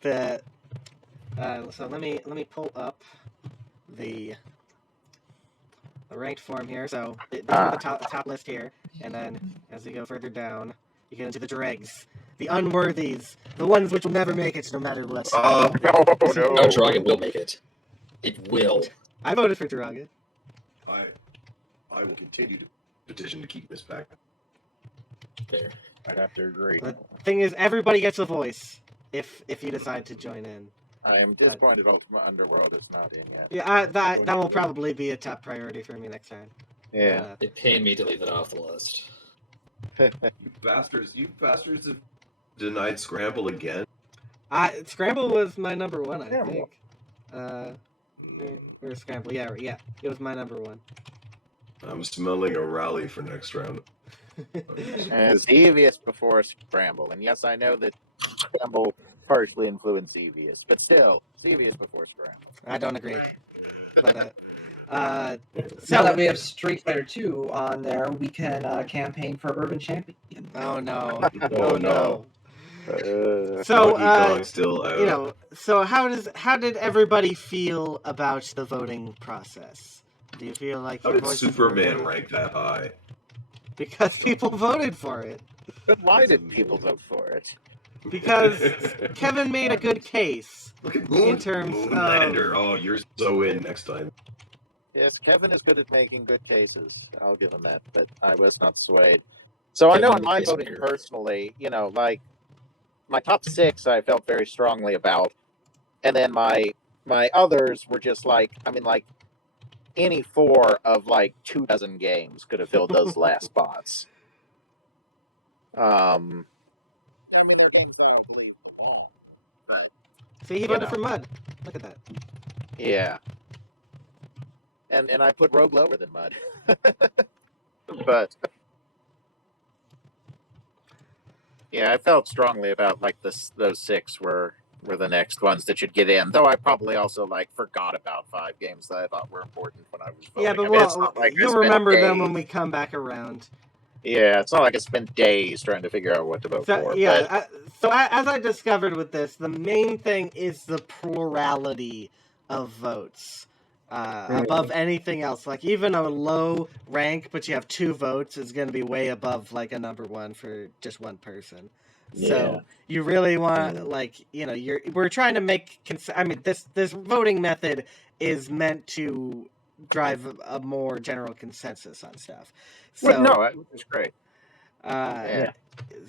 the so let me pull up the ranked form here. So these are the top list here, and then as you go further down, you get into the dregs, the unworthies, the ones which will never make it no matter what. No. Dragon will make it. It will. I voted for Dragon. I will continue to petition to keep this back. There. I'd have to agree. The thing is, everybody gets a voice if you decide to join in. I am disappointed Ultimate Underworld is not in yet. Yeah, that will probably be a top priority for me next time. Yeah. It pained me to leave that off the list. You bastards have denied Scramble again. Scramble was my number one, I think. Where's Scramble? Yeah, it was my number one. I'm smelling a rally for next round. Xevious before Scramble, and yes, I know that Scramble partially influenced Xevious, but still, Xevious before Scramble. I don't agree. But now that we have Street Fighter 2 on there, we can campaign for Urban Champion. Oh no! Oh no! So still so how did everybody feel about the voting process? Do you feel like how did Superman rank that high? Because people voted for it. But why did people vote for it? Because Kevin made a good case. Look at in terms Moonlander. Oh, you're so in next time. Yes, Kevin is good at making good cases. I'll give him that, but I was not swayed. So I know in my voting personally, like my top 6 I felt very strongly about. And then my others were just like any 4 of 24 games could have filled those last spots. There are games I'll believe them all. See, he voted for Mud. Look at that. Yeah. And I put Rogue lower than Mud. But yeah, I felt strongly about those 6 were the next ones that should get in. Though I probably also forgot about 5 games that I thought were important when I was voting. Yeah, but you'll remember them when we come back around. Yeah, it's not like I spent days trying to figure out what to vote for. Yeah, as I discovered with this, the main thing is the plurality of votes. Above anything else. Even a low rank, but you have 2 votes, is going to be way above a number 1 for just one person. Yeah. So you really want we're trying to make. This voting method is meant to drive a more general consensus on stuff. So it's great.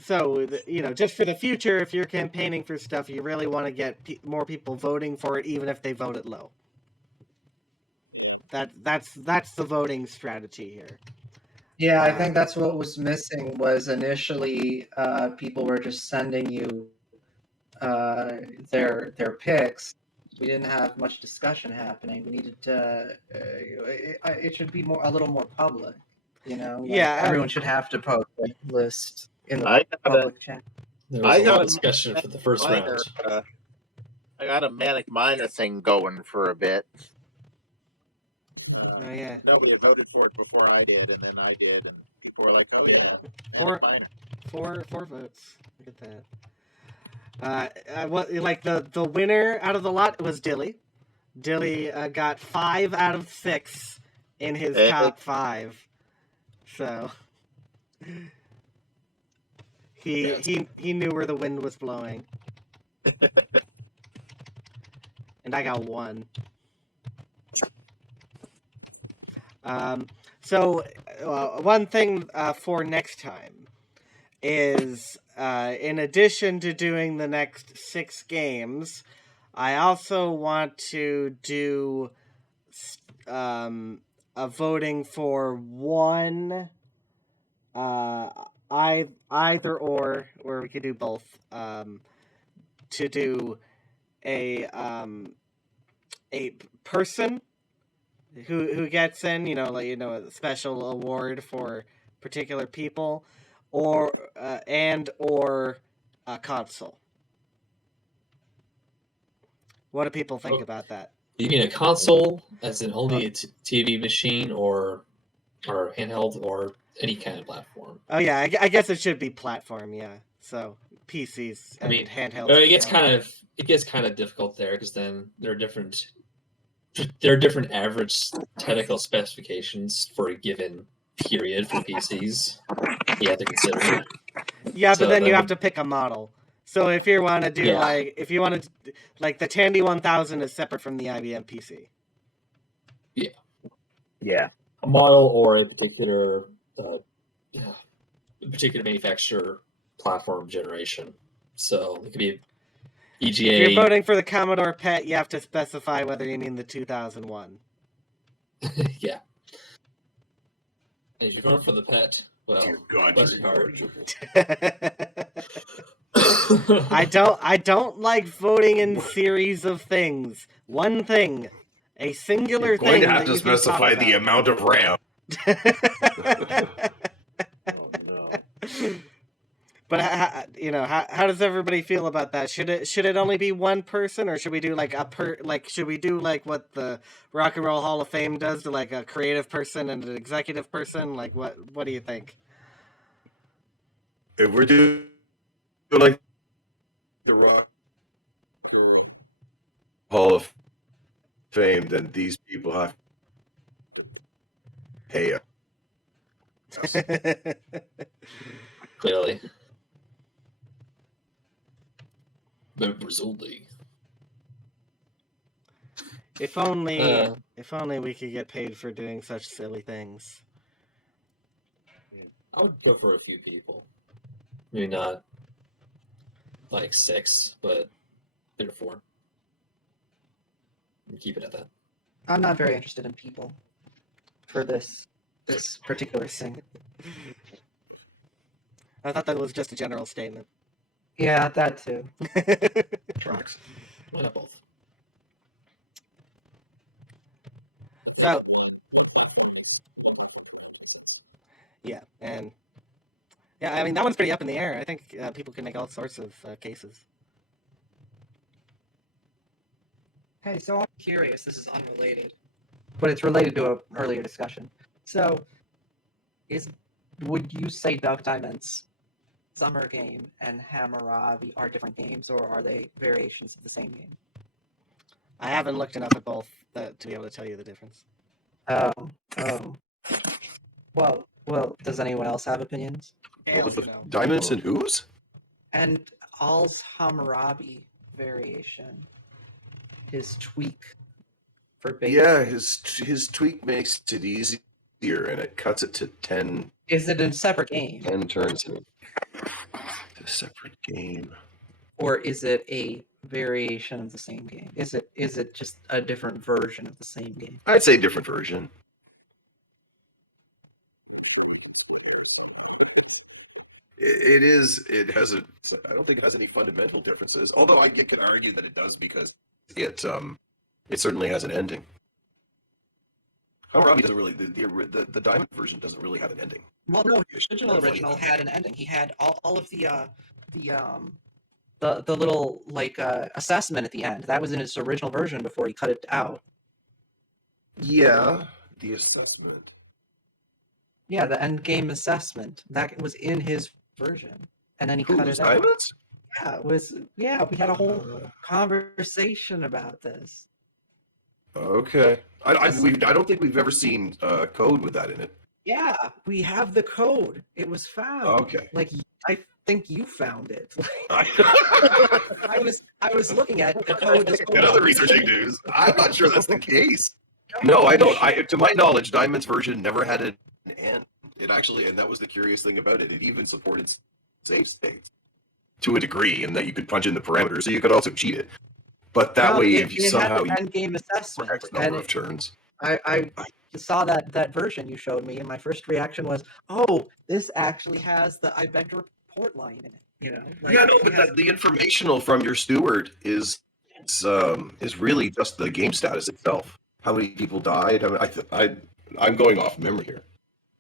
So just for the future, if you're campaigning for stuff, you really want to get more people voting for it, even if they vote it low. That's the voting strategy here. Yeah, I think that's what was missing. Was initially people were just sending you their picks. We didn't have much discussion happening. We needed to. It should be a little more public. Everyone should have to post a list in the public chat. There was a lot of discussion for the first round. I got a Manic Miner thing going for a bit. Oh yeah. Nobody had voted for it before I did, and then I did, and people were like, "Oh yeah." Four votes. Look at that. The winner out of the lot was Dilly. Dilly got 5 out of 6 in his top 5. So he knew where the wind was blowing. And I got 1. So one thing for next time is, in addition to doing the next 6 games, I also want to do a voting for one either or, where we could do both, to do a person who gets in, a special award for particular people, or a console. What do people think about that? You mean a console, as in only a TV machine, or handheld, or any kind of platform? Oh yeah, I guess it should be platform. Yeah, so PCs I and mean, handhelds. it gets kind of difficult there because then there are different average technical specifications for a given period for PCs you have to consider. Yeah, So but then you have would- to pick a model. So if you want to do Yeah. the Tandy 1000 is separate from the IBM PC. Yeah. a model or a particular manufacturer platform generation. So it could be If EGA. you're voting for the Commodore PET, you have to specify whether you mean the 2001. Yeah. And if you're voting for the PET, well, Dear God, bless you're your heart. incorrigible. I don't like voting in series of things. One thing. A singular You're going thing to have that to you can talk specify the about. amount of RAM. Oh no. But how does everybody feel about that? Should it only be one person, or should we do like should we do like what the Rock and Roll Hall of Fame does to like a creative person and an executive person? Like what do you think? If we're doing like the Rock and Roll Hall of Fame, then these people have to pay us. Clearly. Members only. If only we could get paid for doing such silly things. I would go for a few people. Maybe not like 6, but 3 or 4. And keep it at that. I'm not very interested in people for this particular thing. I thought that was just a general statement. Yeah, that too. Tracks. Why not both? So, yeah, I mean that one's pretty up in the air. I think people can make all sorts of cases. Hey, so I'm curious. This is unrelated, but it's related to an earlier discussion. So, would you say Duck Diamond's Summer Game and Hammurabi are different games, or are they variations of the same game? I haven't looked enough at both to be able to tell you the difference. Well, does anyone else have opinions? What was the diamonds and whose? And Al's Hammurabi variation, his tweak for base. Yeah, his tweak makes it easier, and it cuts it to 10. Is it a separate game? 10 turns in a separate game. Or is it a variation of the same game? Is it just a different version of the same game? I'd say different version. It is. It has a. I don't think it has any fundamental differences. Although I could argue that it does because it certainly has an ending. Hammurabi doesn't really. The diamond version doesn't really have an ending. Well, no, the original had an ending. He had all of the little like assessment at the end. That was in his original version before he cut it out. Yeah, the assessment. Yeah, the end game assessment that was in his version, and then he cut it out. Diamonds? Yeah, it was. Yeah, we had a whole conversation about this. Okay, I don't think we've ever seen code with that in it. Yeah, we have the code. It was found. Okay. Like I think you found it. I I was looking at the code. Good other researching news. I'm not sure that's the case. No, I don't. To my knowledge, Diamond's version never had an end. It actually, and that was the curious thing about it. It even supported save states to a degree, and that you could punch in the parameters, so you could also cheat it. But that way, if you somehow had end game assessment X number of turns. I saw that version you showed me, and my first reaction was, "Oh, this actually has the I beg to report line in it." You know? Like, Yeah, no, but the informational from your steward is really just the game status itself. How many people died? I mean, I'm going off memory here.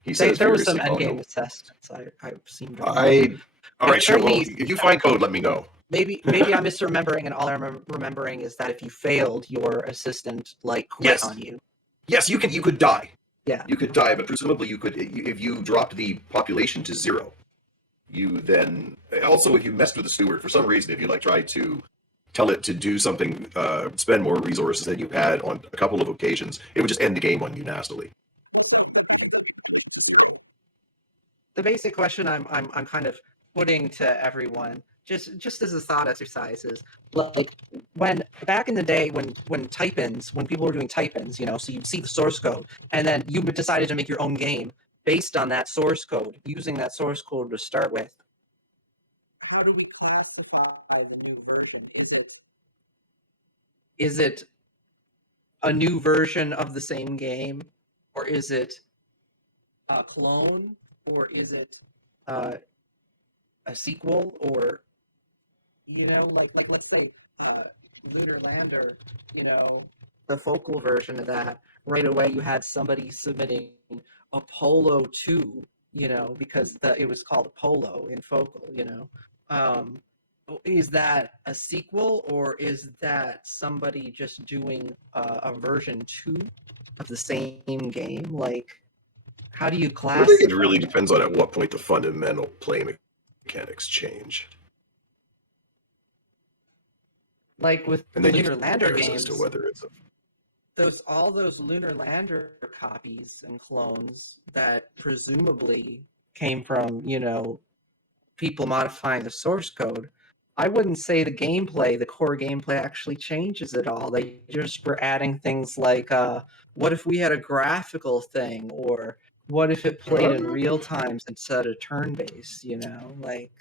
He says there was some end game assessments I've seen. All right, sure. Well, if you find code, let me know. Maybe I'm misremembering, and all I'm remembering is that if you failed, your assistant quit on you. Yes, you could die. Yeah, you could die, but presumably you could if you dropped the population to 0. you then also, if you messed with the steward for some reason, if you like tried to tell it to do something, spend more resources than you had on a couple of occasions, it would just end the game on you nastily. The basic question I'm kind of putting to everyone, just as a thought exercise, is like, when back in the day when type-ins, when people were doing type-ins, so you'd see the source code and then you decided to make your own game based on that source code, using that source code to start with. How do we classify the new version? Is it a new version of the same game, or is it a clone, or is it a sequel, or like let's say Lunar Lander, the focal version of that. Right away, you had somebody submitting Apollo 2, because it was called Apollo in focal. Is that a sequel, or is that somebody just doing a version 2 of the same game? Like, how do you classify? I think it really depends on at what point the fundamental play mechanics change. Like with and the Lunar Lander games, as to whether it's all those Lunar Lander copies and clones that presumably came from, people modifying the source code. I wouldn't say the core gameplay actually changes at all. They just were adding things like, what if we had a graphical thing, or what if it played in real time instead of turn-based, like...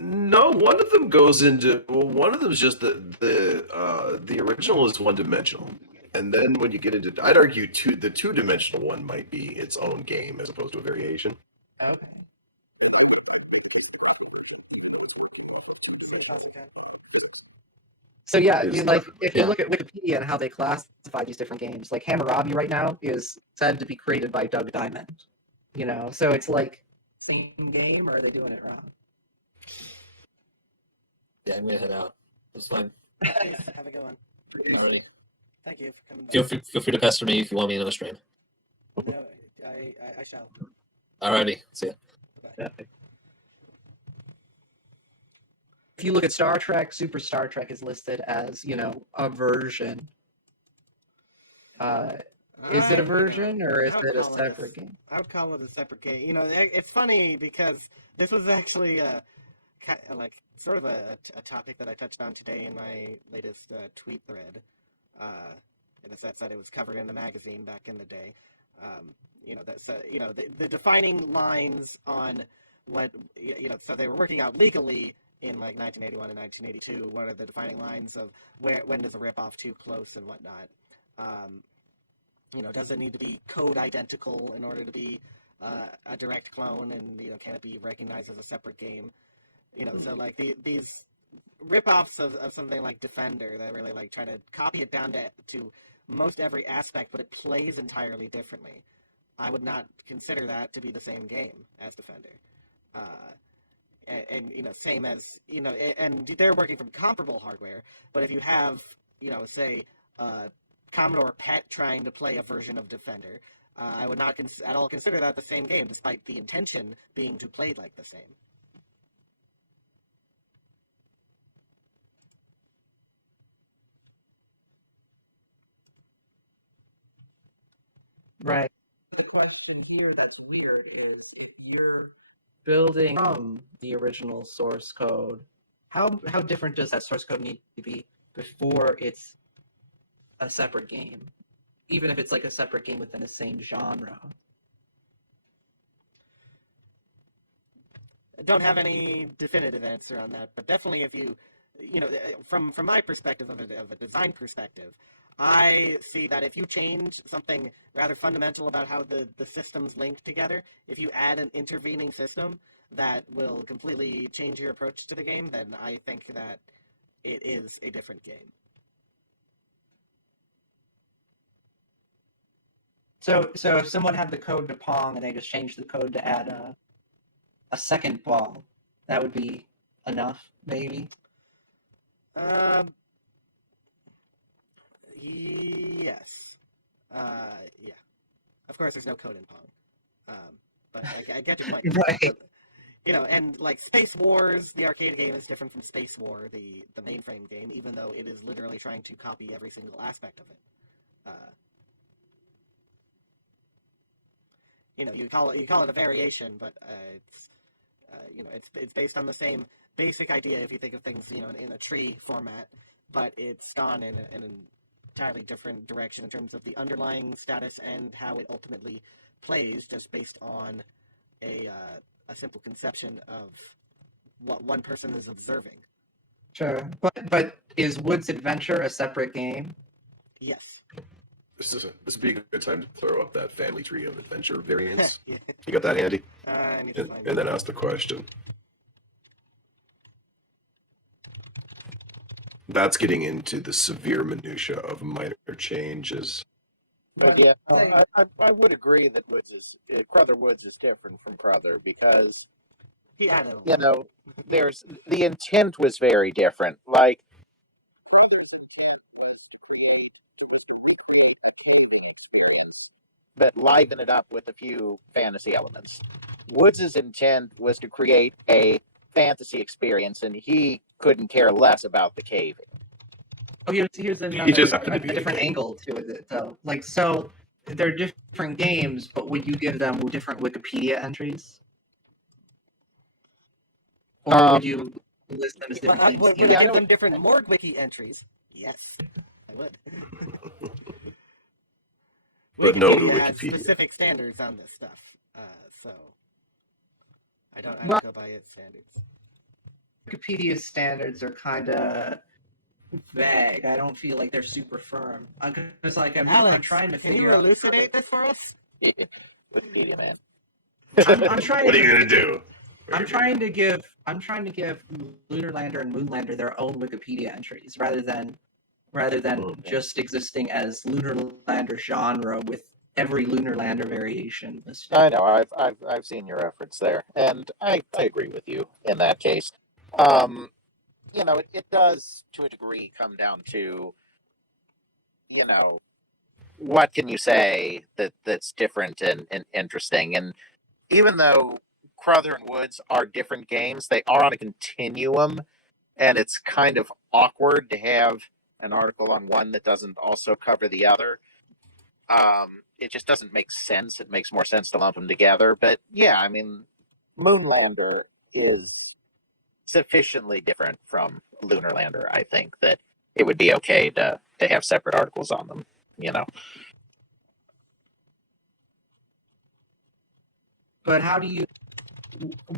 No, one of them goes into one of them is just the original is one-dimensional, and then when you get into, I'd argue the two-dimensional one might be its own game as opposed to a variation. Okay. See the Pasokon. So yeah, if you look at Wikipedia and how they classify these different games, like Hammurabi right now is said to be created by Doug Diamond. So it's like, same game, or are they doing it wrong? Yeah, I'm gonna head out. It's fine. Have a good one. Alrighty. Thank you for coming back. Feel free to pester me if you want me in a stream. No, I shall. Alrighty. See ya. Bye. If you look at Star Trek, Super Star Trek is listed as, a version. Is it a version, or is it a separate game? I would call it a separate game. It's funny because this was actually sort of a topic that I touched on today in my latest tweet thread. In the sense that it was covered in the magazine back in the day. The defining lines on what, so they were working out legally in like 1981 and 1982. What are the defining lines of when does a rip-off too close and whatnot? Does it need to be code identical in order to be a direct clone, and can it be recognized as a separate game? So like these rip-offs of something like Defender that really like try to copy it down to most every aspect, but it plays entirely differently. I would not consider that to be the same game as Defender. Same as, and they're working from comparable hardware, but if you have, say, Commodore PET trying to play a version of Defender, I would not at all consider that the same game, despite the intention being to play like the same. Right. The question here that's weird is, if you're building from the original source code, how different does that source code need to be before it's a separate game, even if it's like a separate game within the same genre? I don't have any definitive answer on that, but definitely if you, from my perspective of a design perspective, I see that if you change something rather fundamental about how the systems link together, if you add an intervening system that will completely change your approach to the game, then I think that it is a different game. So if someone had the code to Pong and they just changed the code to add a second ball, that would be enough, maybe? Yes. Yeah. Of course, there's no code in Pong. But I get your point. Right. And like Space Wars, the arcade game is different from Space War, the mainframe game, even though it is literally trying to copy every single aspect of it. You call it a variation, but it's based on the same basic idea. If you think of things, in a tree format, but it's gone in an entirely different direction in terms of the underlying status and how it ultimately plays, just based on a simple conception of what one person is observing. Sure, but is Wood's Adventure a separate game? Yes. This would be a good time to throw up that family tree of adventure variants. Yeah. You got that handy? I need to find and then ask the question. That's getting into the severe minutia of minor changes. But yeah, I would agree that Crother Woods is different from Crother because he added there's the intent was very different. Like but liven it up with a few fantasy elements. Woods' intent was to create a fantasy experience, and he couldn't care less about the caving. Oh, here's another a different angle to it, though. Like, so they're different games, but would you give them different Wikipedia entries? Or would you list them as different games? Would I give them different Morg Wiki entries? Yes, I would. But no to Wikipedia has Wikipedia. specific standards on this stuff, so I don't go by its standards. Wikipedia's standards are kind of vague. I don't feel like they're super firm. It's like I'm trying to figure out. Can you elucidate this for us? Wikipedia, man. I'm trying. What are you gonna do? I'm trying to give Lunar Lander and Moonlander their own Wikipedia entries rather than just existing as Lunar Lander genre with every Lunar Lander variation listed. I know. I've seen your efforts there, and I agree with you in that case. It does to a degree come down to, what can you say that's different and interesting? And even though Crother and Woods are different games, they are on a continuum, and it's kind of awkward to have an article on one that doesn't also cover the other. It just doesn't make sense. It makes more sense to lump them together. But yeah, I mean, Moonlander is sufficiently different from Lunar Lander, I think, that it would be okay to have separate articles on them, But how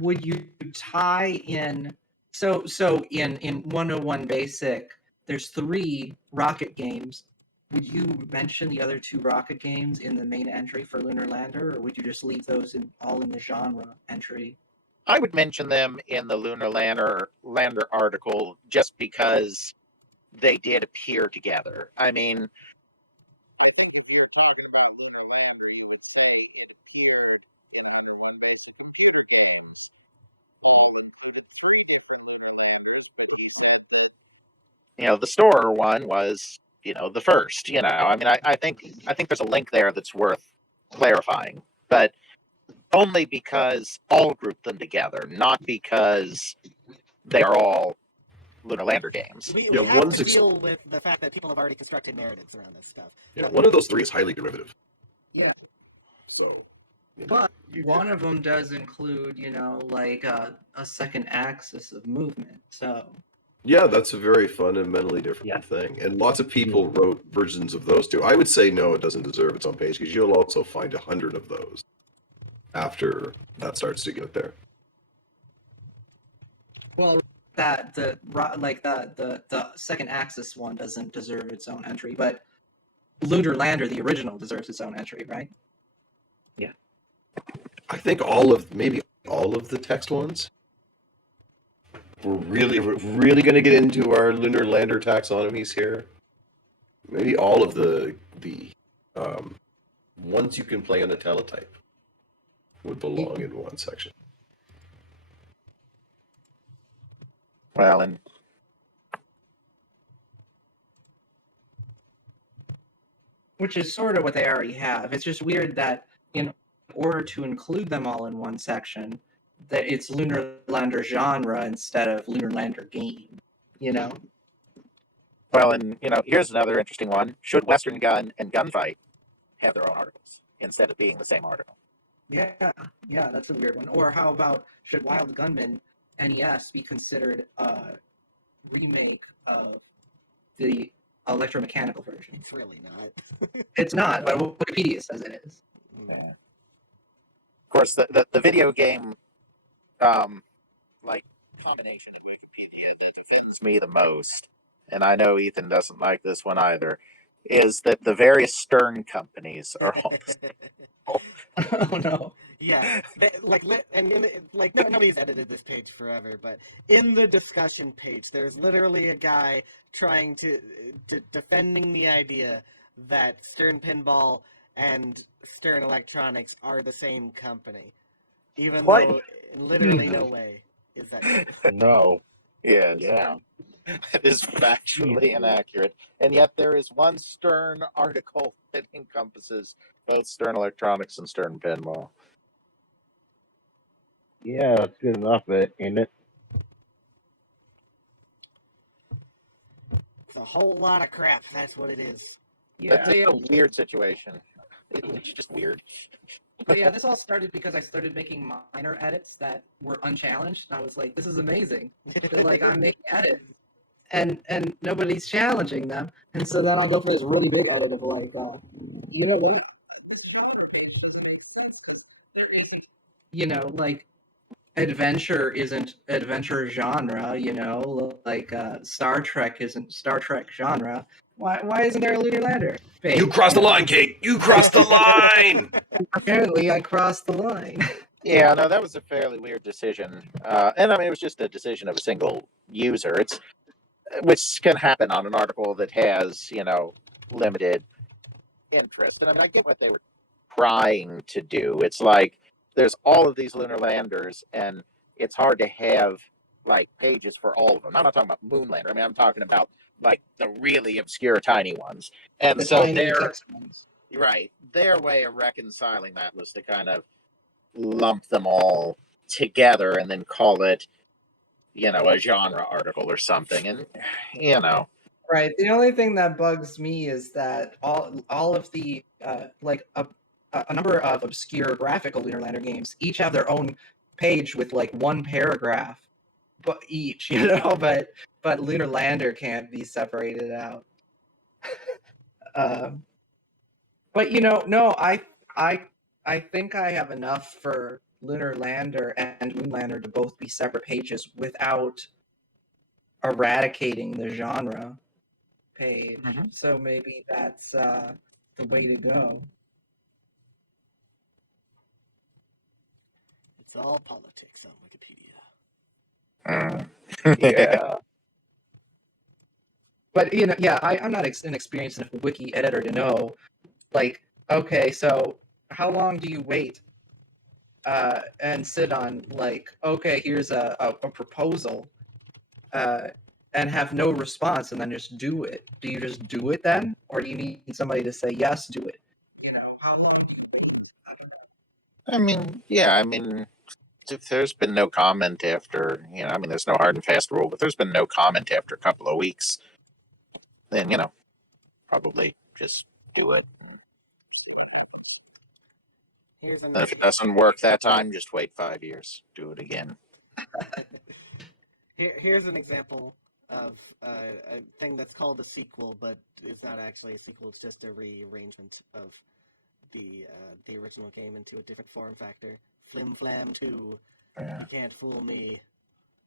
would you tie in? So in 101 Basic, there's 3 rocket games. Would you mention the other 2 rocket games in the main entry for Lunar Lander, or would you just leave those all in the genre entry? I would mention them in the Lunar Lander article just because they did appear together. I mean, I think if you're talking about Lunar Lander, you would say it appeared in 101 Basic computer games. The store one was, the first. I mean, I think there's a link there that's worth clarifying, but only because all grouped them together, not because they are all Lunar Lander games. We have to deal with the fact that people have already constructed narratives around this stuff. Yeah, one of those 3 is highly derivative. Yeah. So. But one of them does include, like a second axis of movement. So. Yeah, that's a very fundamentally different thing. And lots of people wrote versions of those too. I would say no, it doesn't deserve its own page because you'll also find 100 of those after that starts to get there. Well, the second axis one doesn't deserve its own entry, but Lunar Lander, the original, deserves its own entry, right? Yeah. I think maybe all of the text ones. We're really going to get into our Lunar Lander taxonomies here. Maybe all of the ones you can play on the teletype would belong in one section. Well, and which is sort of what they already have. It's just weird that in order to include them all in one section, that it's Lunar Lander genre instead of Lunar Lander game. You know. Well, and here's another interesting one: should Western Gun and Gunfight have their own articles instead of being the same article? Yeah, that's a weird one. Or how about should Wild Gunman NES be considered a remake of the electromechanical version? It's really not. It's not, but Wikipedia says it is. Yeah. Of course, the video game like combination of Wikipedia that offends me the most, and I know Ethan doesn't like this one either, is that the various Stern companies are all the same. Oh no. Yeah, nobody's edited this page forever, but in the discussion page, there's literally a guy trying to defending the idea that Stern Pinball and Stern Electronics are the same company, even though in literally no way is that true. No. Yes. Yeah. It is factually inaccurate. And yet there is one Stern article that encompasses both Stern Electronics and Stern Pinball. Yeah, that's good enough, ain't it? It's a whole lot of crap, that's what it is. Yeah, it's a weird situation. It's just weird. But yeah, this all started because I started making minor edits that were unchallenged. And I was like, this is amazing. Like, I'm making edits. And nobody's challenging them. And so then I'll go for this really big edit of like, you know what? You know, like, adventure isn't adventure genre, you know? Like, Star Trek isn't Star Trek genre. Why isn't there a Lunar Lander page? You crossed the line, Kate. You crossed the line. Apparently, I crossed the line. Yeah, no, that was a fairly weird decision. And I mean, it was just a decision of a single user. Which can happen on an article that has, limited interest. And I mean, I get what they were trying to do. It's like there's all of these lunar landers, and it's hard to have like pages for all of them. I'm not talking about Moonlander. I mean, I'm talking about like the really obscure tiny ones. And so their way of reconciling that was to kind of lump them all together and then call it, a genre article or something. And, Right. The only thing that bugs me is that all of the a number of obscure graphical Lunar Lander games each have their own page with like one paragraph, but each, but Lunar Lander can't be separated out. But no, I think I have enough for Lunar Lander and Moonlander to both be separate pages without eradicating the genre page. Mm-hmm. So maybe that's the way to go. It's all politics on Wikipedia. Yeah. But I'm not an experienced enough wiki editor to know, like, okay, so how long do you wait and sit on, like, okay, here's a proposal, and have no response and then just do it? Do you just do it then? Or do you need somebody to say, yes, do it? How long? I mean, if there's been no comment after, there's no hard and fast rule, but there's been no comment after a couple of weeks, then, probably just do it. And if it doesn't work that time, just wait 5 years. Do it again. Here's an example of a thing that's called a sequel, but it's not actually a sequel. It's just a rearrangement of the original game into a different form factor. Flim Flam 2. Yeah. You can't fool me.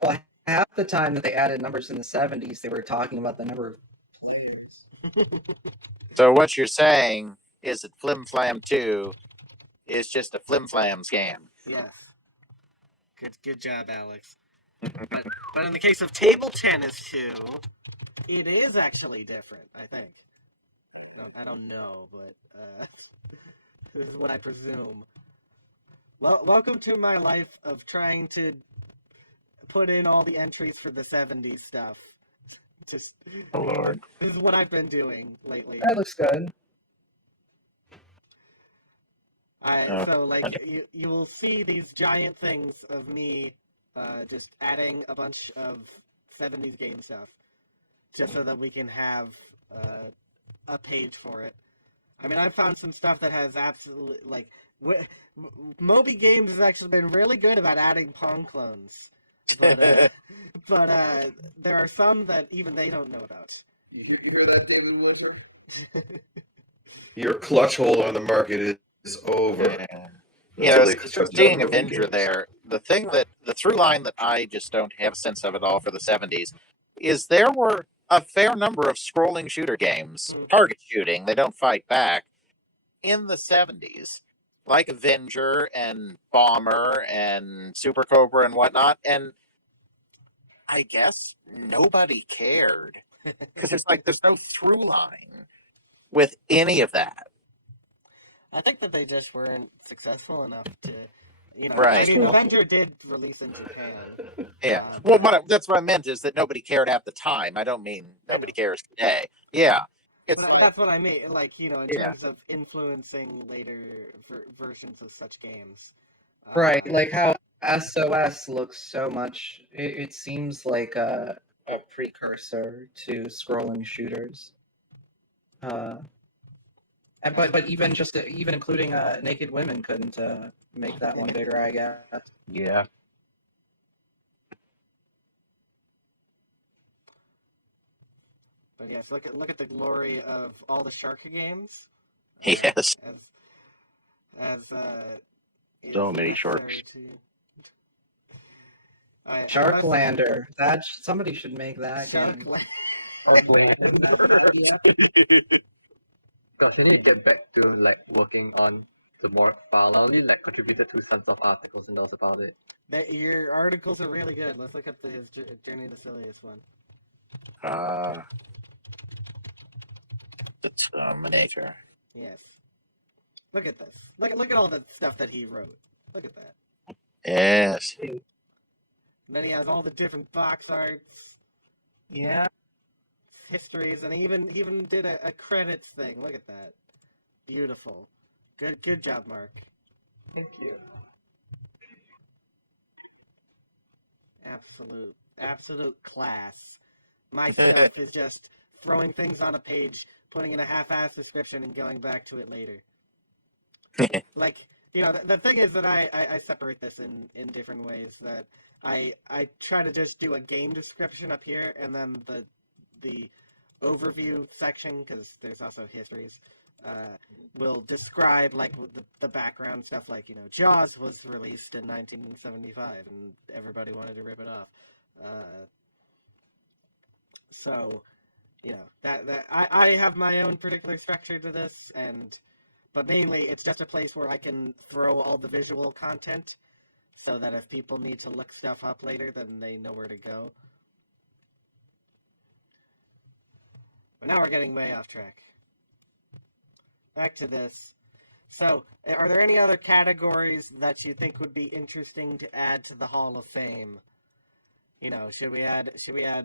Well, half the time that they added numbers in the 70s, they were talking about the number of years. So what you're saying is that Flim Flam 2 is just a Flim Flam scam. Yes. Good job, Alex. But in the case of Table Tennis 2, it is actually different, I think. I don't know, but this is what I presume. Well, welcome to my life of trying to put in all the entries for the 70s stuff. Just, oh, Lord. This is what I've been doing lately. That looks good. So like you will see these giant things of me just adding a bunch of 70s game stuff, just so that we can have a page for it. I mean, I found some stuff that has absolutely like Moby Games has actually been really good about adding Pong clones, but there are some that even they don't know about. Your clutch hole on the market is over. So seeing Avenger there, the through line that I just don't have a sense of at all for the 70s is there were a fair number of scrolling shooter games, target shooting, they don't fight back, in the 70s, like Avenger and Bomber and Super Cobra and whatnot, and I guess nobody cared. Because it's like there's no through line with any of that. I think that they just weren't successful enough to, Right. I mean, Avenger did release in Japan. Yeah. That's what I meant is that nobody cared at the time. I don't mean nobody cares today. Yeah. But that's what I mean, like, in terms of influencing later versions of such games. Right, like how SOS looks so much. It seems like a precursor to scrolling shooters. But even including naked women couldn't make that one bigger, I guess. Yeah. But yes, look at the glory of all the shark games. Yes. As So many sharks. Sharklander. Somebody should make that game. Yeah. Because I need to get back to like working on the more file. I only like contributed 2 tons of articles and knows about it. Your articles are really good. Let's look up his Journey to Silius one. The Terminator. Yes. Look at this. Look at all the stuff that he wrote. Look at that. Yes. And then he has all the different box arts. Yeah. Histories, and he even did a credits thing. Look at that. Beautiful. Good job, Mark. Thank you. Absolute class. My stuff is just throwing things on a page, putting in a half-ass description, and going back to it later. Like, the thing is that I separate this in different ways. That I try to just do a game description up here, and then the overview section, because there's also histories, will describe like the background stuff, like Jaws was released in 1975 and everybody wanted to rip it off, so that I have my own particular structure to this, but mainly it's just a place where I can throw all the visual content so that if people need to look stuff up later, then they know where to go. But now we're getting way off track. Back to this. So, are there any other categories that you think would be interesting to add to the Hall of Fame? Should we add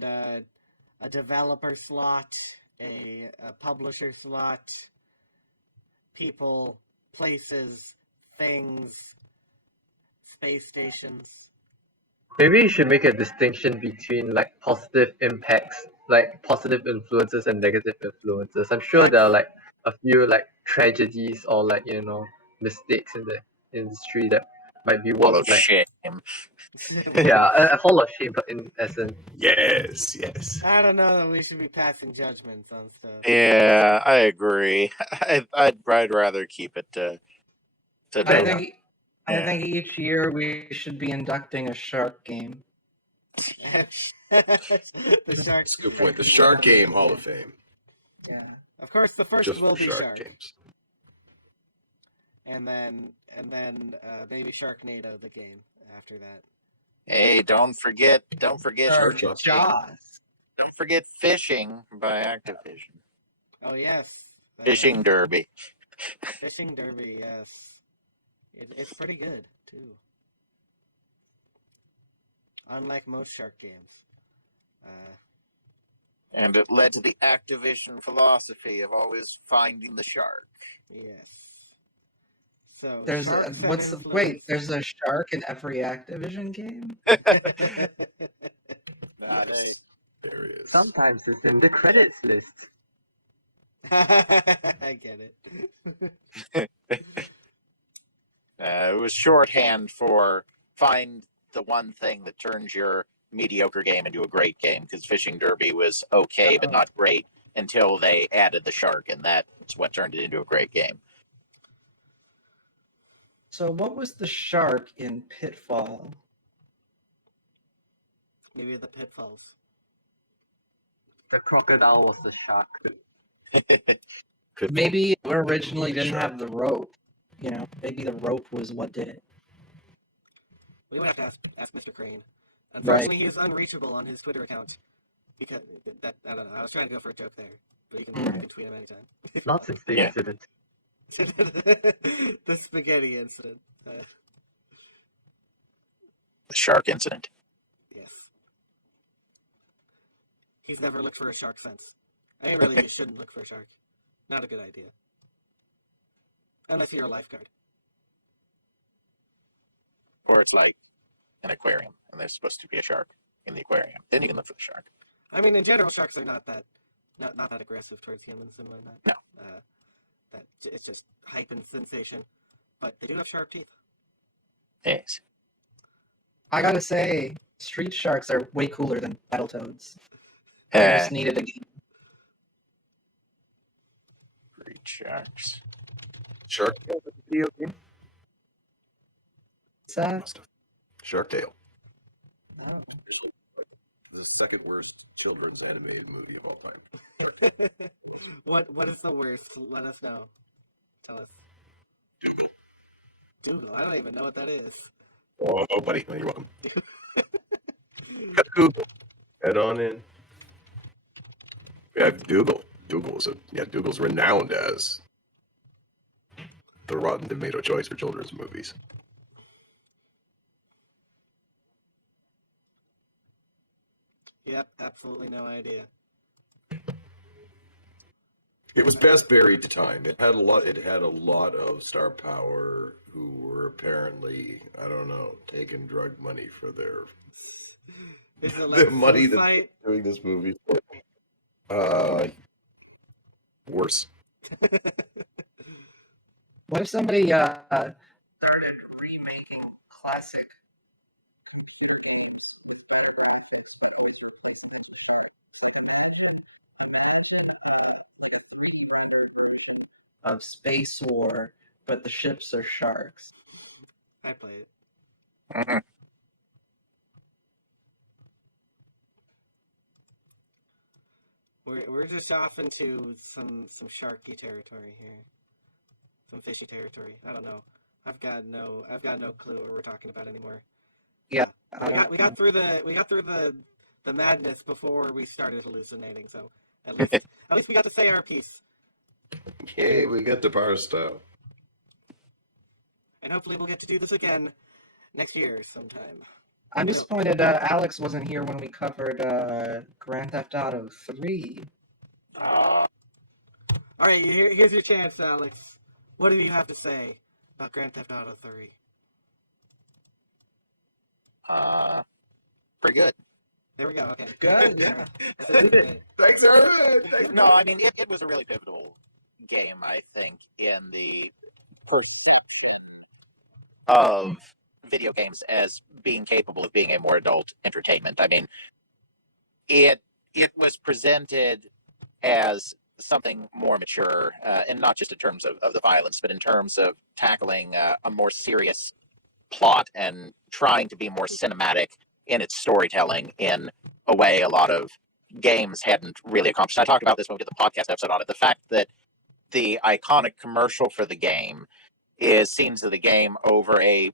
a developer slot, a publisher slot, people, places, things, space stations? Maybe you should make a distinction between like positive impacts, like positive influences and negative influences. I'm sure there are like a few like tragedies or like mistakes in the industry that might be Hall worth of shame. Yeah, a hall of shame, but in essence. Yes. I don't know that we should be passing judgments on stuff. Yeah, I agree. I'd rather keep it to. I think each year we should be inducting a shark game. That's a good point. The Shark Game Hall of Fame. Yeah. Of course, the first Just will for be shark Shark. games. And then maybe Sharknado, the game, after that. Hey, don't forget Shark Jaws. Don't forget Fishing by Activision. Oh, yes. Fishing Derby. Fishing Derby, yes. It's pretty good, too. Unlike most shark games. And it led to the Activision philosophy of always finding the shark. Yes. So There's sharks and what's influence. wait? There's a shark in every Activision game. There is. Sometimes it's in the credits list. I get it. It was shorthand for find the one thing that turns your mediocre game into a great game, because Fishing Derby was okay but not great until they added the shark, and that's what turned it into a great game. So what was the shark in Pitfall? Maybe the pitfalls. The crocodile was the shark. Maybe it originally didn't Shark. have the rope. You know, maybe the rope was what did it. We would have to ask Mr. Crane. Unfortunately, he is unreachable on his Twitter account. Because that I don't know. I was trying to go for a joke there, but you can tweet him anytime. Not since the incident. The spaghetti incident. The shark incident. Yes. He's never looked for a shark since. I mean, really, you shouldn't look for a shark. Not a good idea. Unless you're a lifeguard. Or it's like an aquarium, and there's supposed to be a shark in the aquarium. Then you can look for the shark. I mean, in general, sharks are not that aggressive towards humans and whatnot. No. It's just hype and sensation. But they do have sharp teeth. Yes. I gotta say, street sharks are way cooler than Battletoads. They just needed a game. Great sharks. Shark Video game? What's that? must have. Shark Tale. The second worst children's animated movie of all time. What is the worst? Let us know. Tell us. Dougal. I don't even know what that is. Oh, buddy. You're welcome. Got Google. Head on in. Yeah, Dougal's renowned as the Rotten Tomato choice for children's movies. Yep, absolutely no idea. It was best buried to time. It had a lot of star power who were apparently, I don't know, taking drug money for their Is it like the money that fight? they're doing this movie for. Worse. What if somebody started remaking classic computer games with better graphics that over distance sharks? So imagine like a 3D rendered version of Space War, but the ships are sharks. I play it. Mhm. We're just off into some sharky territory here. Some fishy territory. I don't know. I've got no clue what we're talking about anymore. Yeah, We got through the madness before we started hallucinating, so at least we got to say our piece. Yay, we get the bar style. And hopefully we'll get to do this again next year sometime. I'm disappointed Alex wasn't here when we covered Grand Theft Auto 3. All right, here's your chance, Alex. What do you have to say about Grand Theft Auto 3? Pretty good. There we go. Okay. Good, yeah. Thanks, everyone. No, I mean, it was a really pivotal game, I think, in the of video games as being capable of being a more adult entertainment. I mean, it was presented as something more mature, and not just in terms of the violence, but in terms of tackling a more serious plot and trying to be more cinematic in its storytelling in a way a lot of games hadn't really accomplished. I talked about this when we did the podcast episode on it. The fact that the iconic commercial for the game is scenes of the game over a,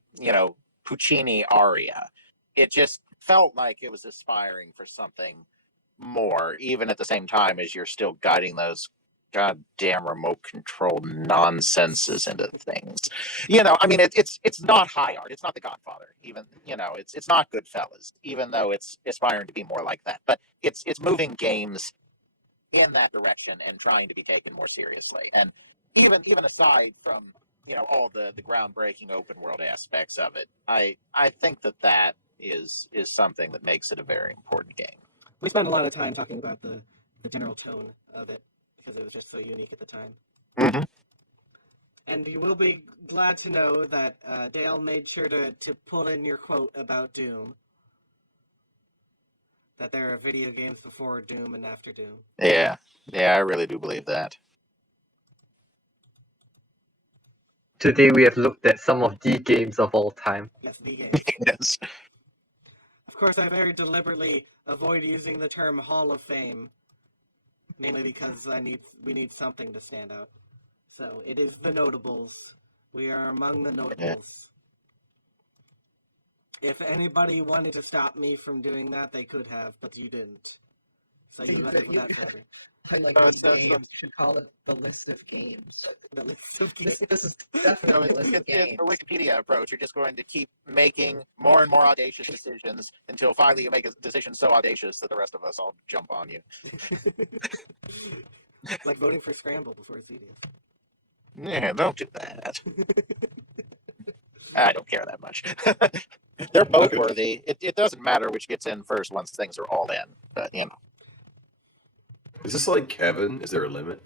Puccini aria. It just felt like it was aspiring for something more, even at the same time as you're still guiding those goddamn remote control nonsenses into things. I mean, it's not high art. It's not The Godfather. Even, it's not Goodfellas, even though it's aspiring to be more like that. But it's moving games in that direction and trying to be taken more seriously. And even aside from all the groundbreaking open world aspects of it. I think that is something that makes it a very important game. We spent a lot of time talking about the general tone of it because it was just so unique at the time. Mm-hmm. And you will be glad to know that Dale made sure to pull in your quote about Doom. That there are video games before Doom and after Doom. Yeah, I really do believe that. Today we have looked at some of the games of all time. Yes, the games. Yes. Of course, I very deliberately avoid using the term Hall of Fame, mainly because we need something to stand out. So it is the notables. We are among the notables. If anybody wanted to stop me from doing that, they could have, but you didn't. So you left it with that forever. I like these games. You should call it the list of games. The list of games. This is definitely a list of games. It's the Wikipedia approach. You're just going to keep making more and more audacious decisions until finally you make a decision so audacious that the rest of us all jump on you. Like voting for Scramble before CDs. Yeah, don't do that. I don't care that much. They're both worthy. It doesn't matter which gets in first once things are all in. But, Is this like Kevin? Is there a limit?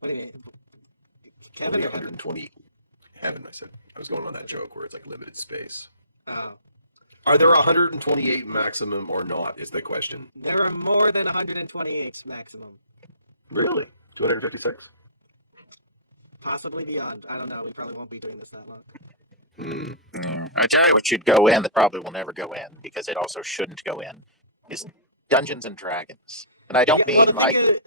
What do you mean? Only 120. Heaven, I said. I was going on that joke where it's like limited space. Oh. Are there 128 maximum or not, is the question. There are more than 128 maximum. Really? 256? Possibly beyond. I don't know. We probably won't be doing this that long. I tell you what should go in that probably will never go in, because it also shouldn't go in, is Dungeons and Dragons. And I don't mean like...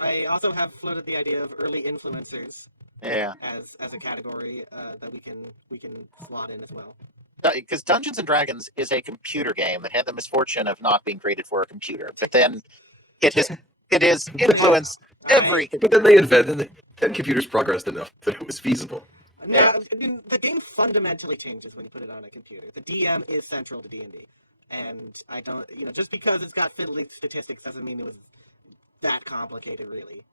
I also have floated the idea of early influencers. Yeah. As a category that we can slot in as well. Because Dungeons and Dragons is a computer game that had the misfortune of not being created for a computer, but then it has influenced every. But then they invented. Then computers progressed enough that it was feasible. Yeah, I mean, the game fundamentally changes when you put it on a computer. The DM is central to D&D, and I don't, just because it's got fiddly statistics doesn't mean it was that complicated, really.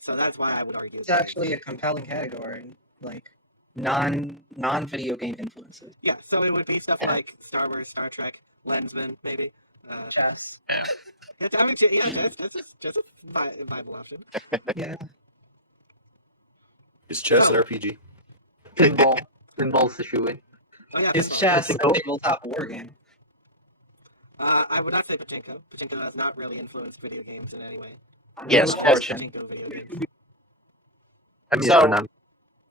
So that's why I would argue it's actually a compelling category, like non-video game influences. Yeah, so it would be stuff like Star Wars, Star Trek, Lensman, maybe. Chess. I mean, that's just a viable option. Yeah. Is chess an RPG? Pinball's the shoe-in. Oh, yeah, Is chess a tabletop war game? I would not say Pachinko. Pachinko has not really influenced video games in any way. Yes, Pachinko video games.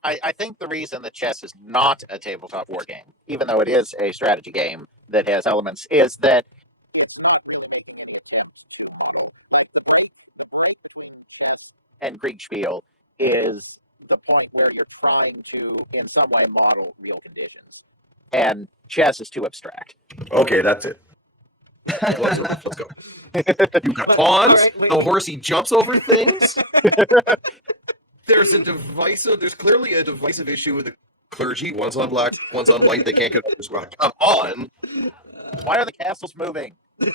I think the reason that chess is not a tabletop war game, even though it is a strategy game that has elements, is that and Kriegspiel is the point where you're trying to, in some way, model real conditions. And chess is too abstract. Okay, that's it. Let's go. You got pawns. Right, the horse, he jumps over things. There's clearly a divisive issue with the clergy. One's on black, one's on white. They can't get this one. Come on. Why are the castles moving? I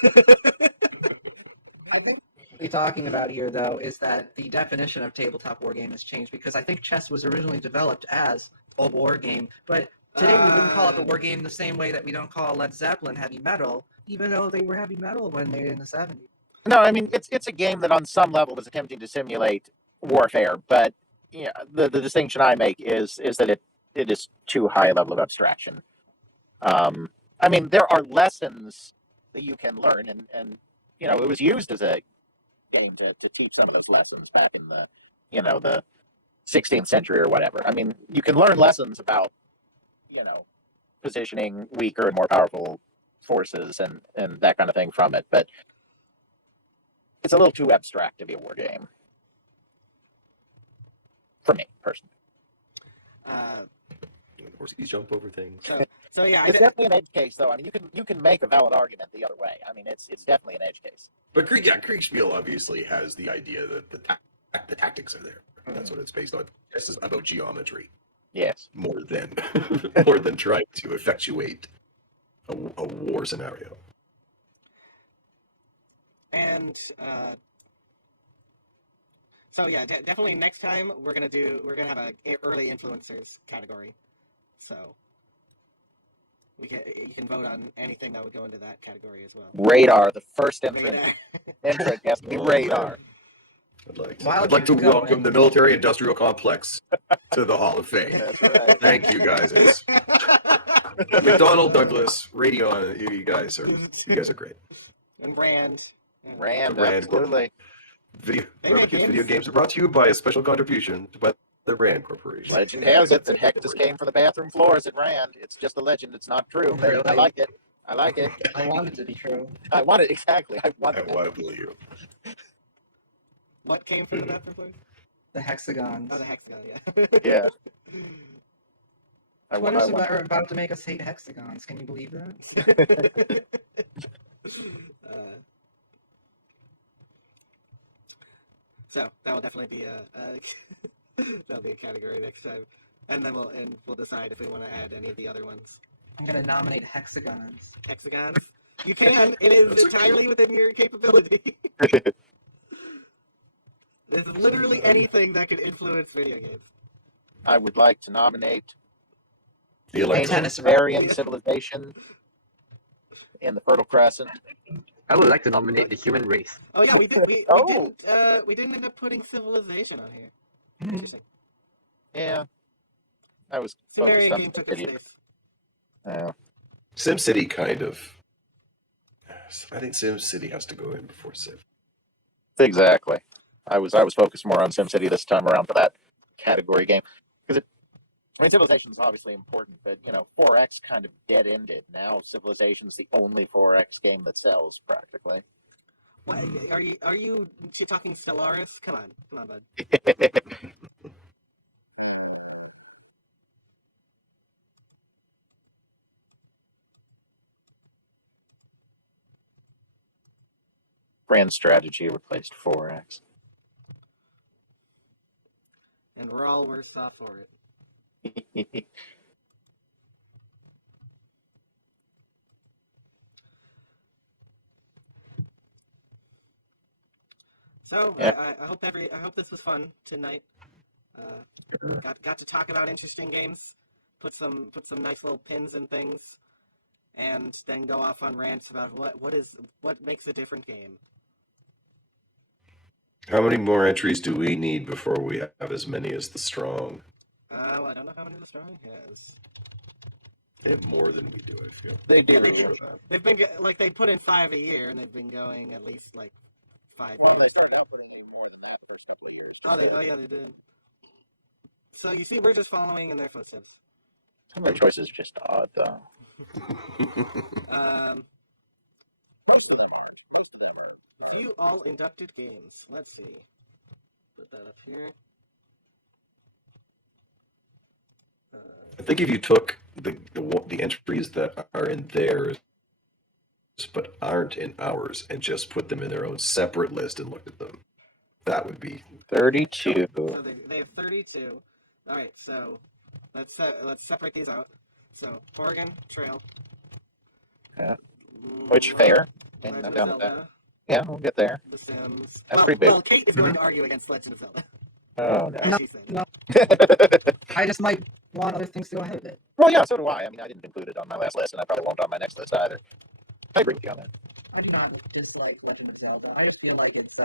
think what we're talking about here, though, is that the definition of tabletop war game has changed, because I think chess was originally developed as a war game, but today we wouldn't call it a war game the same way that we don't call Led Zeppelin heavy metal, even though they were heavy metal when they were in the 70s. No, I mean, it's a game that on some level is attempting to simulate warfare, but the distinction I make is that it is too high a level of abstraction. I mean, there are lessons that you can learn, and it was used as a game to teach some of those lessons back in the 16th century or whatever. I mean, you can learn lessons about positioning weaker and more powerful forces and that kind of thing from it, but it's a little too abstract to be a war game. For me, personally. Horses jump over things. So yeah, it's definitely an edge case, though. I mean, you can make a valid argument the other way. I mean, it's definitely an edge case. But Kriegspiel obviously has the idea that the tactics are there. That's what it's based on. This is about geometry. Yes. More than trying to effectuate a war scenario. And so yeah, definitely next time we're gonna have a early influencers category. So you can vote on anything that would go into that category as well. Radar, the first entrant has to be radar. I'd like to welcome the military-industrial complex to the Hall of Fame. That's right. Thank you, guys. McDonnell Douglas, Radio, you guys are great. And Rand, absolutely. Video games are brought to you by a special contribution by the Rand Corporation. Legend has it that Hectus came for the bathroom floors at Rand. It's just a legend. It's not true. But I like it. I want it to be true. I want it, exactly. I want to believe you. What came from the bathroom floors? The hexagons. Oh, the hexagon, yeah. Yeah. Twitter's about to make us hate hexagons. Can you believe that? So that will definitely be that'll be a category next time, and then we'll decide if we want to add any of the other ones. I'm gonna nominate hexagons. Hexagons? You can. It is entirely within your capability. There's literally anything that could influence video games. I would like to nominate the ancient Sumerian civilization in the Fertile Crescent. I would like to nominate the human race. Oh yeah, we didn't end up putting civilization on here. Interesting. Yeah. I was Sumerian focused game on took its place. SimCity kind of. I think SimCity has to go in before Civ. Exactly. I was focused more on SimCity this time around for that category game because Civilization is obviously important, but 4X kind of dead-ended. Now Civilization is the only 4X game that sells practically. What, are you talking Stellaris? Come on, bud. Grand Strategy replaced 4X. And we're all worse off for it. So yeah. I hope this was fun tonight. Got to talk about interesting games, put some nice little pins and things, and then go off on rants about what makes a different game. How many more entries do we need before we have as many as the Strong? I don't know how many the Strong has. They have more than we do, I feel. They do. They've been they put in 5 a year, and they've been going at least 5 Well, years. they started out putting in more than that for a couple of years. Yeah, they did. So you see, we're just following in their footsteps. Some of their choices are just odd, though. Most of them are. View all inducted games. Let's see. Put that up here. I think if you took the entries that are in theirs but aren't in ours and just put them in their own separate list and looked at them, that would be 32. So they have 32. All right, so let's separate these out. So Oregon Trail. Yeah. Which fair? Legend I'm of down with that. Zelda, Yeah, we'll get there. The Sims. That's pretty big. Well, Kate is going to argue against Legend of Zelda. Oh, no. She said. No. I just might want other things to go ahead of it. Well, yeah, so do I. I mean, I didn't include it on my last list, and I probably won't on my next list either. I agree with you on that. I do not dislike Legend of Zelda. I just feel like it's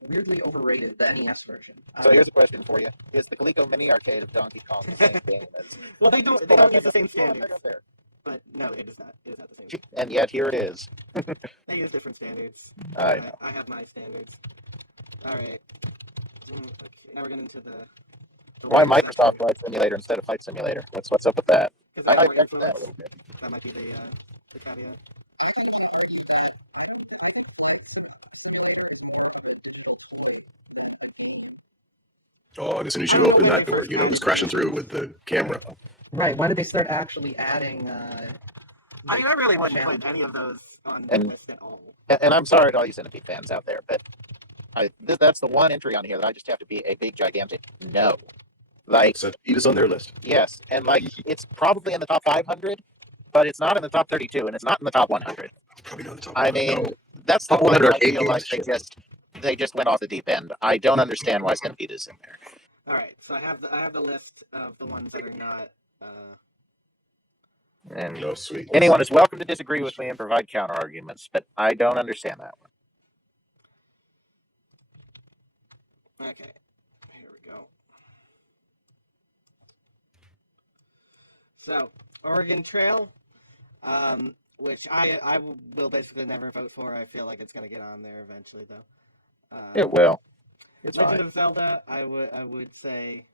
weirdly overrated, the NES version. So here's a question for you. Is the Coleco Mini Arcade of Donkey Kong the same game as... Well, they don't use the same standards. But no, it is not. It is not the same. And yet, here it is. They use different standards. I know. I have my standards. All right. Okay, now we're getting into the Why Microsoft Flight Simulator instead of Flight Simulator? What's up with that? I object to that a little bit. That might be the caveat. Oh, and as soon as you open that door, it was crashing through with the camera. Right. When did they start actually adding? I really wouldn't put any of those on the list at all. And I'm sorry to all you Centipede fans out there, but that's the one entry on here that I just have to be a big, gigantic no. Like, Centipede is on their list. Yes, and it's probably in the top 500, but it's not in the top 32, and it's not in the top 100. Probably not in the top I 100, mean, no. that's the Top one 100 I arcade feel like games? they just went off the deep end. I don't understand why Stampede's in there. All right, so I have the list of the ones that are not. And No, sweet. anyone is welcome to disagree with me and provide counter arguments, but I don't understand that one. Okay, here we go. So, Oregon Trail, which I will basically never vote for. I feel like it's going to get on there eventually, though. It will. It's Legend fine. of Zelda, I would say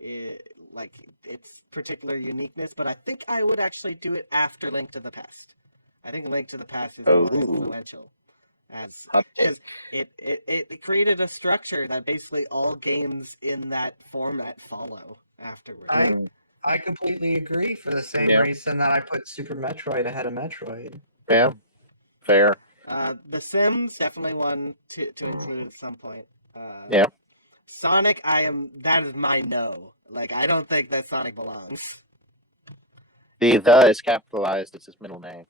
its particular uniqueness, but I think I would actually do it after Link to the Past. I think Link to the Past is more influential, because it created a structure that basically all games in that format follow afterwards. I completely agree for the same reason that I put Super Metroid ahead of Metroid. Yeah, fair. The Sims, definitely one to include at some point. Yeah. Sonic, that is my no. Like, I don't think that Sonic belongs. The is capitalized. It's his middle name.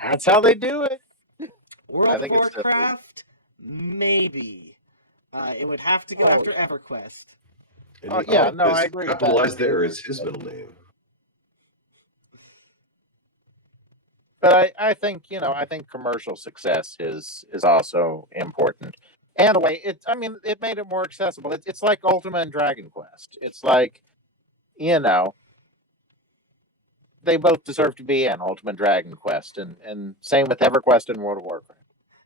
That's how they do it. World of Warcraft, maybe. It would have to go after EverQuest. Oh, yeah, no, I agree with that. Capitalized there is his middle name. But I think, I think commercial success is also important. And a way, it made it more accessible. It's like Ultima and Dragon Quest. It's like, they both deserve to be in Ultima and Dragon Quest, and same with EverQuest and World of Warcraft.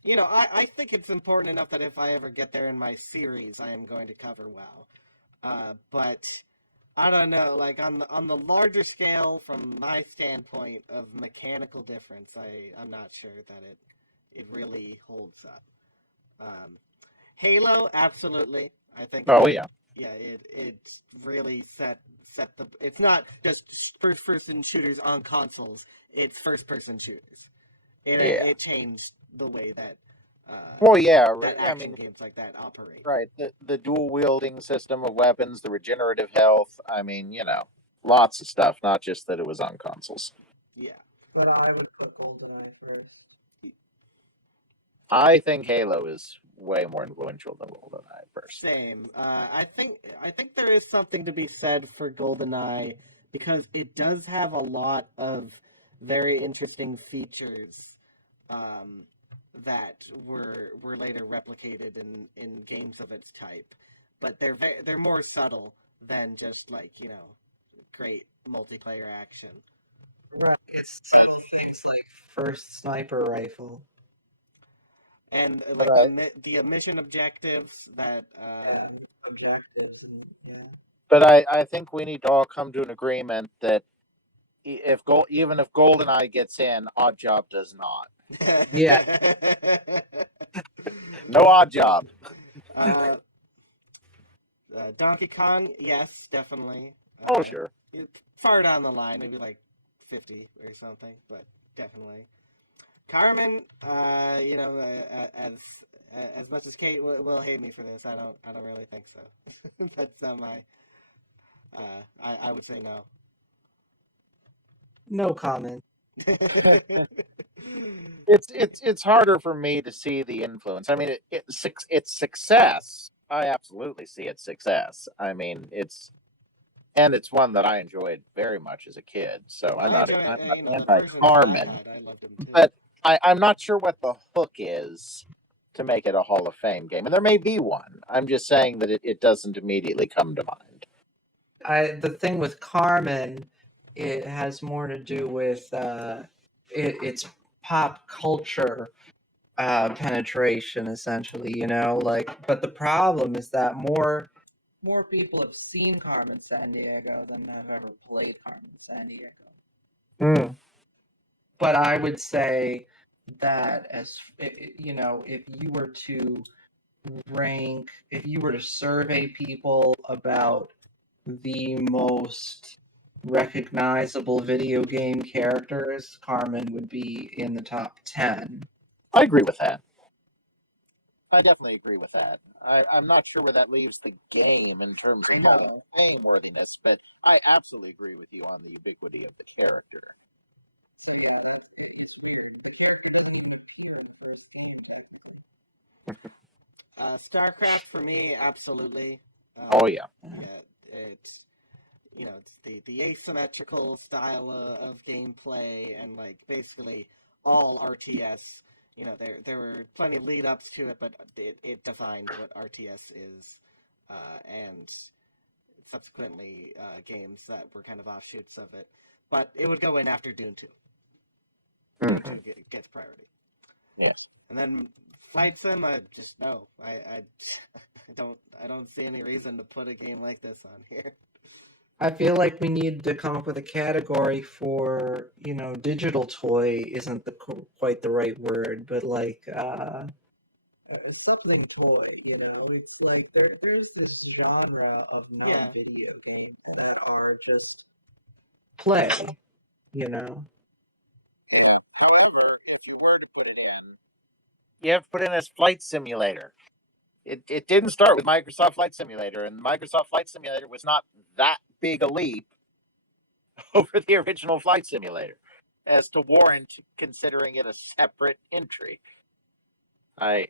I think it's important enough that if I ever get there in my series, I am going to cover WoW. But I don't know, like on the larger scale, from my standpoint of mechanical difference, I'm not sure that it really holds up. Halo, absolutely. I think. Oh yeah. Yeah, it really set the. It's not just first person shooters on consoles. It's first person shooters. It changed the way that. Games like that operate. Right, the dual wielding system of weapons, the regenerative health. Lots of stuff. Not just that it was on consoles. Yeah, but I would put GoldenEye first. I think Halo is way more influential than GoldenEye personally. Same. I think there is something to be said for GoldenEye because it does have a lot of very interesting features that were later replicated in games of its type, but they're more subtle than just great multiplayer action. Right. It's subtle things like first sniper rifle. And the mission objectives that objectives. But I think we need to all come to an agreement that even if GoldenEye gets in, Odd Job does not. Yeah. No Odd Job. Donkey Kong, yes, definitely. Sure. Far down the line, maybe like 50 or something, but definitely. Carmen, as much as Kate will hate me for this, I don't really think so. That's not my. I would say no. No comment. It's harder for me to see the influence. I mean, it's success. I absolutely see its success. I mean, it's one that I enjoyed very much as a kid. So I'm not anti-Carmen, but I'm not sure what the hook is to make it a Hall of Fame game, and there may be one. I'm just saying that it doesn't immediately come to mind. The thing with Carmen, it has more to do with its pop culture penetration, essentially. But the problem is that more people have seen Carmen Sandiego than have ever played Carmen Sandiego. But I would say that if you were to if you were to survey people about the most recognizable video game characters, Carmen would be in the top 10. I agree with that. I definitely agree with that. I'm not sure where that leaves the game in terms of Hall of Fame worthiness, but I absolutely agree with you on the ubiquity of the character. StarCraft for me, absolutely. Oh yeah. It's it's the asymmetrical style of gameplay and like basically all RTS. There were plenty of lead ups to it, but it defined what RTS is, and subsequently games that were kind of offshoots of it. But it would go in after Dune 2. Mm-hmm. It gets priority. Yeah. And then Flight Sim, I just no. I don't see any reason to put a game like this on here. I feel like we need to come up with a category for, digital toy isn't quite the right word, but like something toy, It's like there's this genre of non-video games that are just play, Yeah. However, if you were to put it in, you have to put in as Flight Simulator. It didn't start with Microsoft Flight Simulator, and Microsoft Flight Simulator was not that big a leap over the original Flight Simulator as to warrant considering it a separate entry. I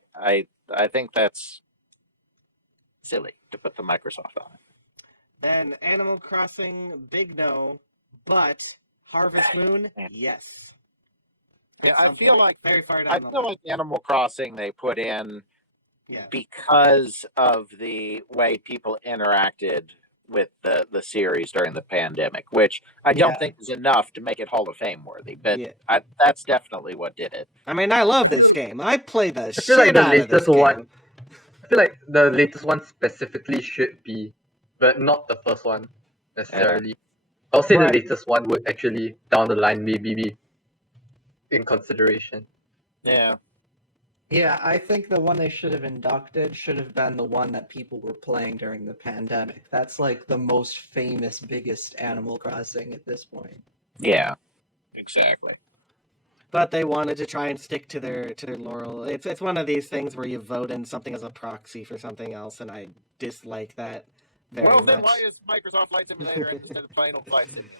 think that's silly to put the Microsoft on it. Then Animal Crossing, big no, but Harvest Moon, yes. Yeah, I feel like very far down I feel like Animal Crossing they put in because of the way people interacted with the series during the pandemic, which I don't think is enough to make it Hall of Fame worthy, but that's definitely what did it. I mean, I love this game. I play the shit like the out of this one. game. I feel like the latest one specifically should be, but not the first one necessarily. I'll say the latest one would actually down the line maybe be in consideration. Yeah. Yeah, I think the one they should have inducted should have been the one that people were playing during the pandemic. That's like the most famous, biggest Animal Crossing at this point. Yeah, exactly. But they wanted to try and stick to their laurel. It's one of these things where you vote in something as a proxy for something else, and I dislike that very much. Well, then why is Microsoft Flight Simulator instead of plain old Flight Simulator?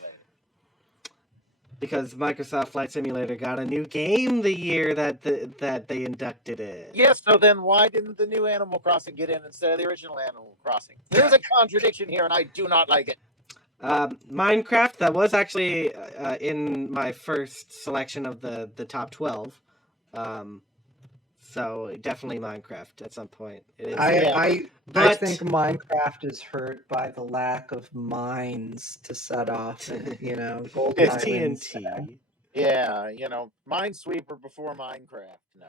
Because Microsoft Flight Simulator got a new game the year that they inducted it. Yes, so then why didn't the new Animal Crossing get in instead of the original Animal Crossing? There's a contradiction here, and I do not like it. Minecraft, that was actually in my first selection of the top 12. So definitely Minecraft at some point. I think Minecraft is hurt by the lack of mines to set off, gold it's TNT. Yeah, Minesweeper before Minecraft. No.